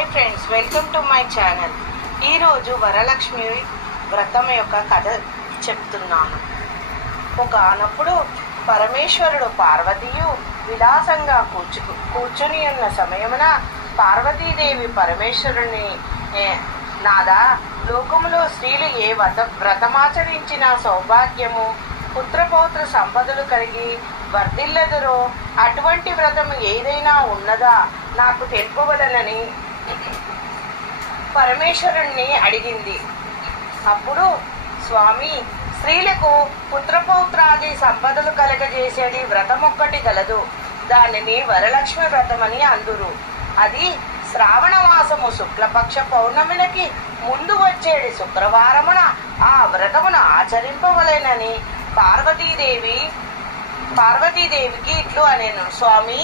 Hi friends, welcome to my channel. ఈరోజు వరలక్ష్మి వ్రతం యొక్క కథ చెప్తున్నాను. ఒకనప్పుడు పరమేశ్వరుడు పార్వతీయు విలాసంగా కూర్చుని ఉన్న సమయమున పార్వతీదేవి పరమేశ్వరుని, నాదా, లోకములో స్త్రీలు ఏ వ్రతమాచరించిన సౌభాగ్యము, పుత్రపౌత్ర సంపదలు కలిగి వర్ధిల్లెదరో అటువంటి వ్రతము ఏదైనా ఉన్నదా నాకు తెలుపవలనని పరమేశ్వరుణ్ణి అడిగింది. అప్పుడు స్వామి, స్త్రీలకు పుత్రపౌత్రాది సంపదలు కలగజేసేది వ్రతమొక్కటి గలదు. దానిని వరలక్ష్మి వ్రతమని అందురు. అది శ్రావణ మాసము శుక్లపక్ష పౌర్ణమికి ముందు వచ్చేది శుక్రవారమున ఆ వ్రతమును ఆచరింపవలెనని పార్వతీదేవికి ఇట్లు అనేను. స్వామి,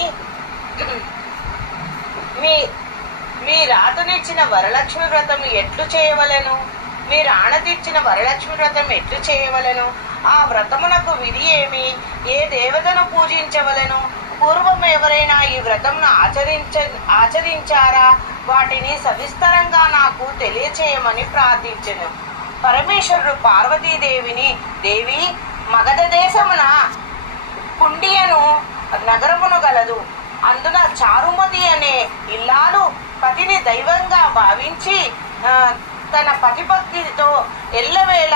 మీ రాతనిచ్చిన వరలక్ష్మి వ్రతం ఎట్లు చేయవలెను? మీరు ఆనతిచ్చిన వరలక్ష్మి వ్రతం ఎట్లు చేయవలెను? ఆ వ్రతమునకు విధి ఏమి? ఏ దేవతను పూజించవలెను? పూర్వం ఎవరైనా ఈ వ్రతంను ఆచరించారా? వాటిని సవిస్తరంగా నాకు తెలియచేయమని ప్రార్థించెను. పరమేశ్వరుడు పార్వతీదేవిని, దేవి, మగధ దేశమున కుండియను నగరమును గలదు. అందున చారుమతి అనే ఇల్లాలు పతిని దైవంగా భావించి తన పతిభక్తితో ఎల్లవేళ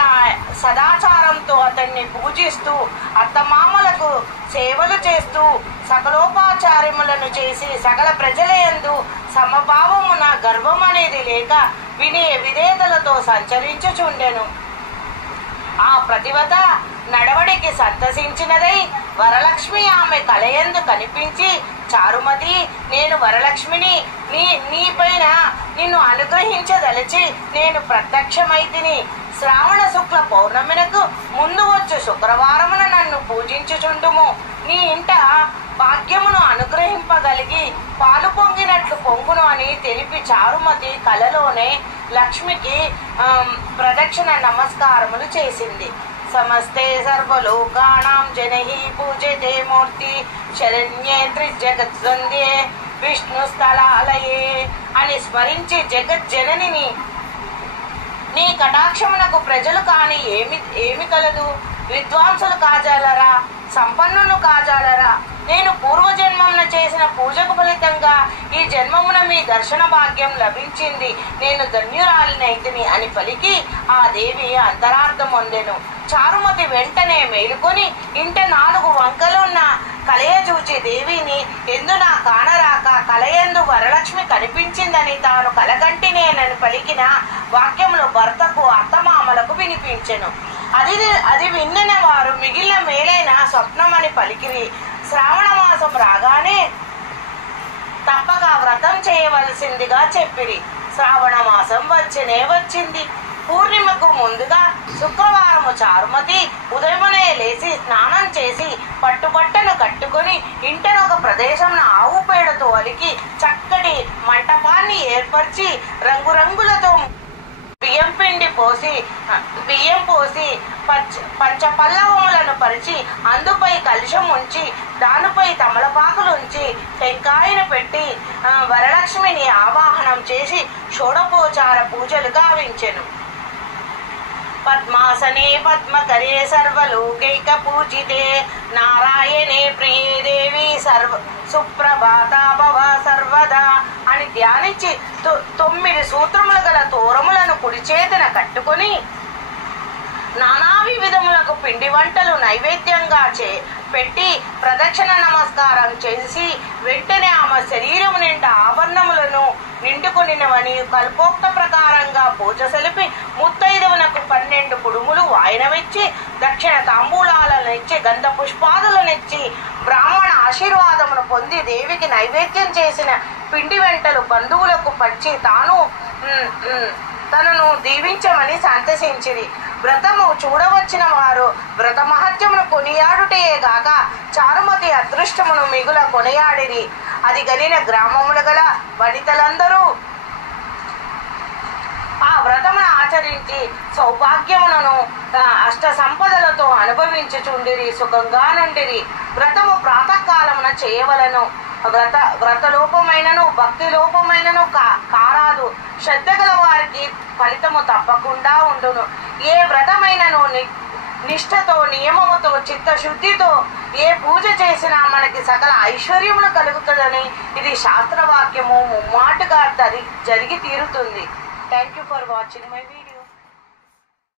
సదాచారంతో అతన్ని పూజిస్తూ అత్తమామలకు సేవలు చేస్తూ సకలోపాచారములను చేసి సకల ప్రజలయందు సమభావమున గర్వం అనేది లేక విధేయతలతో సంచరించుచుండెను. ఆ ప్రతివత నడవడికి సంతసించినదై వరలక్ష్మి ఆమె కలయందు కనిపించి, చారుమతి, నేను వరలక్ష్మిని, నీపైన నిన్ను అనుగ్రహించదలిచి నేను ప్రత్యక్షమైతిని. శ్రావణ శుక్ల పౌర్ణమినకు ముందు వచ్చు శుక్రవారమున నన్ను పూజించుచుండుము. నీ ఇంట భాగ్యమును అనుగ్రహింపగలిగి పాలు పొంగినట్లు పొంగును అని తెలిపి చారుమతి కలలోనే లక్ష్మికి ప్రదక్షిణ నమస్కారములు చేసింది. సమస్తే సర్వలోకానాం జనహి పూజతే మూర్తి శరణ్యే త్రిజగత్సంధ్యే విష్ణు స్థలాలయే అని స్మరించి జగజ్జననిని, నీ కటాక్షమునకు ప్రజలు కాని ఏమి కలదు? విద్వాంసులు కాజాలరా? సంపన్నులు కాజాలరా? నేను పూర్వజన్మమున చేసిన పూజకు ఫలితంగా ఈ జన్మమున మీ దర్శన భాగ్యం లభించింది. నేను ధన్యురాలినైతిని అని పలికి ఆ దేవి అంతరార్థం పొందెను. చారుమతి వెంటనే మేలుకొని ఇంట 4 వంకలున్న కలయ చూచి దేవిని, ఎందునా కానరాక కలయందు వరలక్ష్మి కనిపించిందని తాను కలగంటినేనని పలికిన వాక్యములు భర్తకు అత్తమామలకు వినిపించెను. అది విన్న వారు మిగిలిన మేలైన స్వప్నమని పలికిరి. శ్రావణ మాసం రాగానే తప్పక వ్రతం చేయవలసిందిగా చెప్పిరి. శ్రావణ మాసం వచ్చింది. పూర్ణిమకు ముందుగా శుక్రవారము చారుమతి ఉదయమునే లేచి స్నానం చేసి పట్టుబట్టను కట్టుకొని ఇంటనొక ప్రదేశంలో ఆవు పేడతో అలికి చక్కటి మంటపాన్ని ఏర్పరిచి రంగురంగులతో బియ్యం పోసి పంచపల్లవములను పరిచి అందుపై కలుషం ఉంచి దానిపై తమలపాకులు ఉంచి టెంకాయను పెట్టి వరలక్ష్మిని ఆవాహనం చేసి షోడోపచార పూజలు గావించెను. పద్మాసనే పద్మకరే సర్వలోకైక పూజితే నారాయణే ప్రియే దేవి సుప్రభాత భవ సర్వదా అని ధ్యానించి 9 సూత్రములు గల తోరములను కుడి చేతన కట్టుకొని నానా విధములకు పిండి వంటలు నైవేద్యంగా పెట్టి ప్రదక్షిణ నమస్కారం చేసి వెంటనే ఆమె శరీరము నిండా ఆభరణములను నిండుకొనినవని కల్పోక్త ప్రకారంగా పూజ సెలిపి ముత్తైదువునకు 12 కుడుములు వాయనమిచ్చి దక్షిణ తాంబూలాలనిచ్చి గంధ పుష్పాదులనిచ్చి బ్రాహ్మణ ఆశీర్వాదమును పొంది దేవికి నైవేద్యం చేసిన పిండి వెంటలు బంధువులకు పంచి తనను దీవించమని సంతసించిరి. వ్రతము చూడవచ్చిన వారు వ్రత మహత్యమును కొనియాడుటయే గాక చారుమతి అదృష్టమును మిగుల కొనియాడిరి. అది గలిన గ్రామములు గల వనితలందరూ ఆ వ్రతమును ఆచరించి సౌభాగ్యములను అష్ట సంపదలతో అనుభవించుచుండిరి, సుఖంగా నుండిరి. వ్రతము ప్రాతకాలమున చేయవలను. వ్రత లోపమైనను భక్తి లోపమైనను కారాదు. శ్రద్ధ గల వారికి ఫలితము తప్పకుండా ఉండును. ఏ వ్రతమైనను నిష్ఠతో నియమముతో చిత్తశుద్ధితో ఏ పూజ చేసినా మనకి సకల ఐశ్వర్యములు కలుగుతుందని ఇది శాస్త్రవాక్యము ముమ్మాటుగా జరిగి తీరుతుంది. Thank you for watching my video.